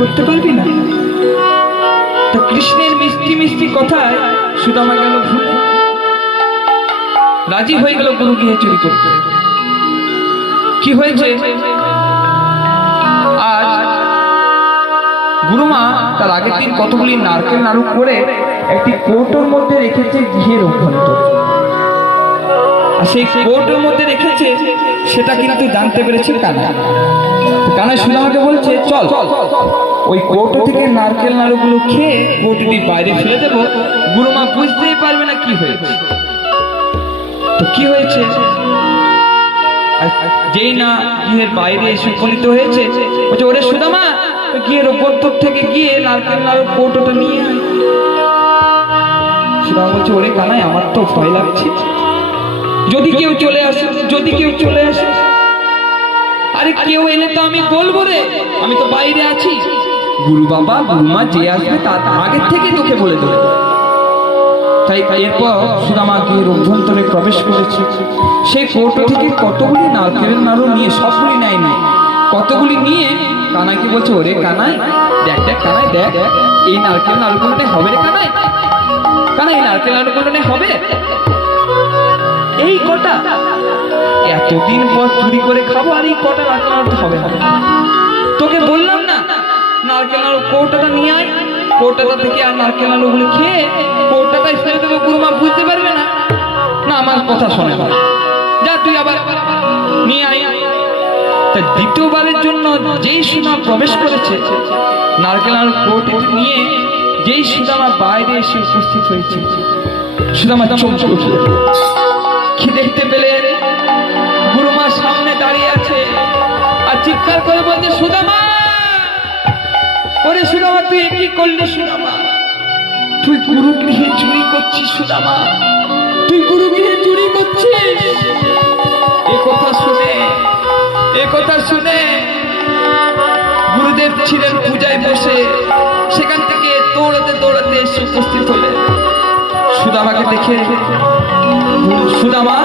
করতে পারবি না? তো কৃষ্ণের মিষ্টি মিষ্টি কথায় সুদামা গেল ভুলে, রাজি হয়ে গেল গুরু গৃহে চুরি করতে। কি হয়েছে, আজ গুরুমা তার আগের দিন কতগুলি নারকেল নাড়ু করে একটি কৌটোর মধ্যে রেখেছে গৃহের অভ্যন্তরে। আর সেই কৌটোর মধ্যে রেখেছে সেটা কিন্তু জানতে পেরেছে কানাই। কানাই সুদামাকে বলছে, চল ওই কৌটো থেকে নারকেল নাড়ুগুলো খেয়ে কৌটোটি বাইরে ফেলে দেবো, গুরুমা বুঝতেই পারবে না কি হয়েছে। তো কি হয়েছে, যেই না গৃহের বাইরে এসে উপনীত হয়েছে, বলছে, ওরে সুদামা, গৃহের অভ্যন্তর থেকে গিয়ে নারকেল নাড়ু কৌটোটা নিয়ে আয়। সুদামা বলছে, ওরে কানাই, আমার তো ভয় লাগছে, যদি কেউ চলে আসে, যদি কেউ চলে আসে। আরে কেউ এলে তো আমি বলবো রে, আমি তো বাইরে আছি। গুরু বাবা গুরুমা যে আসবে তার আগের থেকে তোকে বলে দেবে। তাই এরপর সুদামা গৃহের অভ্যন্তরে প্রবেশ করেছে। সেই কৌটো থেকে কতগুলি নারকেল নাড়ু নিয়ে, সবগুলি নেয়নি, কতগুলি নিয়ে কানাইকে বলছে, ওরে কানাই, দেখ দেখ কানাই, দেখ এই নারকেল নাড়ুগুলো হবে রে কানাই, কানাই এই নারকেল নাড়ুগুলো হবে। এই কটা এতদিন পর চুরি করে খাবো, আর এই কটা নারকেল নাড়ু হবে না? তোকে বললাম না নারকেল নাড়ু কৌটাটা নিয়ে আয়, কৌটাটা থেকে আর নারকেল নাড়ুগুলো খেয়ে কৌটাটাই ফেলে দেবো, গুরুমা বুঝতে পারবে না। না, আমার কথা শোনে না, যা তুই আবার নিয়ে আয়। তাই দ্বিতীয়বারের জন্য যেই সুদামা প্রবেশ করেছে, নারকেল নাড়ু কৌটা নিয়ে যেই সুদামা বাইরে এসে উপস্থিত হয়েছে, সুদামা চমকে উঠল। কি দেখতে পেলে, গুরুমার সামনে দাঁড়িয়ে আছে আর চিৎকার করে বলছে, সুদামা, ওরে সুদামা, তুই কি করলি সুদামা? তুই গুরু গৃহে চুরি করছিস সুদামা, তুই গুরু গৃহে চুরি করছিস। এ কথা শুনে গুরুদেব ছিলেন পূজায় বসে, সেখান থেকে দৌড়াতে দৌড়াতে এসে উপস্থিত হলেন। সুদামাকে দেখে, সুদামা,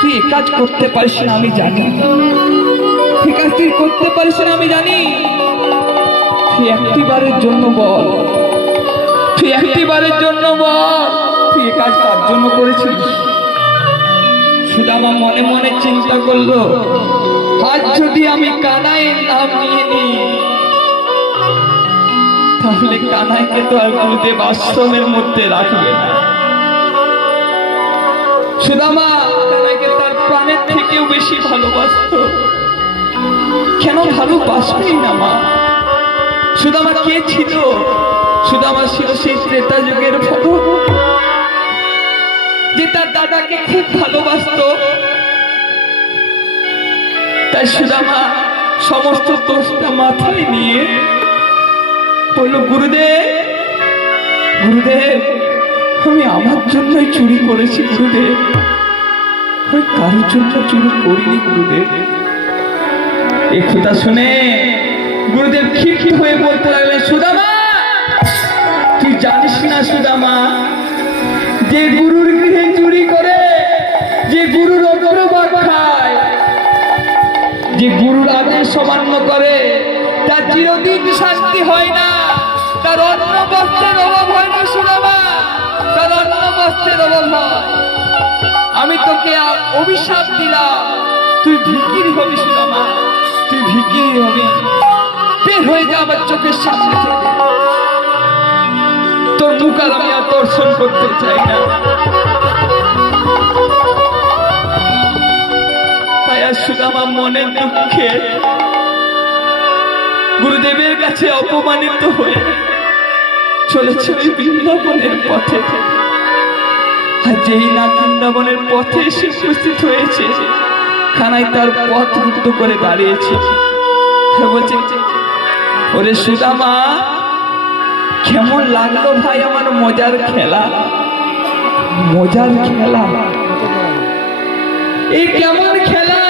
তুই এ কাজ করতে পারিস না আমি জানি, এ কাজ তুই করতে পারিস না আমি জানি। তুই একটিবারের জন্য বল, তুই একটিবারের জন্য বল, তুই এ কাজ কার জন্য করেছিস? সুদামা মনে মনে চিন্তা করলো, আজ যদি আমি কানাইয়ের নাম নিয়ে নিই, তাহলে কানাইকে তো আর গুরুদেব আশ্রমের মধ্যে রাখবে না। সুদামা কানাইকে তার প্রাণের থেকেও বেশি ভালোবাসত। কেন ভালোবাসবেই না মা? সুদামা কে ছিল? সুদামা ছিল সেই ত্রেতা যুগের ফটো, যে তার দাদাকে খুব ভালোবাসত। তাই সুদামা সমস্ত দোষটা মাথায় নিয়ে বলল, গুরুদেব, গুরুদেব, আমি আমার জন্যই চুরি করেছি গুরুদেব, আমি কারোর জন্য চুরি করিনি গুরুদেব। এই কথা শুনে গুরুদেব ক্ষিপ্ত হয়ে বলতে লাগলেন, সুদামা, তুই জানিস না সুদামা, যে গুরুর গৃহে চুরি করে, যে গুরুর অগ্রভাগ খায়, যে গুরুর আদেশ অমান্য করে, তার চিরদিন শান্তি হয় না, তার অন্ন বস্ত্রের অভাব হয় না সুদামা, তার অন্ন বস্ত্রের অভাব হয়। আমি তোকে অভিশাপ দিলাম, তুই ভিখিরি হবি সুদামা, তুই ভিখিরি হবি, বের হয়ে যা আমার চোখের সামনে থেকে, তোর মুখ আর আমি আর দর্শন করতে চাই না। তাই আর সুদামা মনের দুঃখে গুরুদেবের কাছে অপমানিত হয়ে চলেছে ওই বৃন্দাবনের পথে। আর যেই না বৃন্দাবনের পথে এসে উপস্থিত হয়েছে, কানাই তার পথ রুদ্ধ করে দাঁড়িয়েছে। বলছে, ওরে সুদামা, কেমন লাগলো ভাই আমার মজার খেলা? মজার খেলা, এই কেমন খেলা?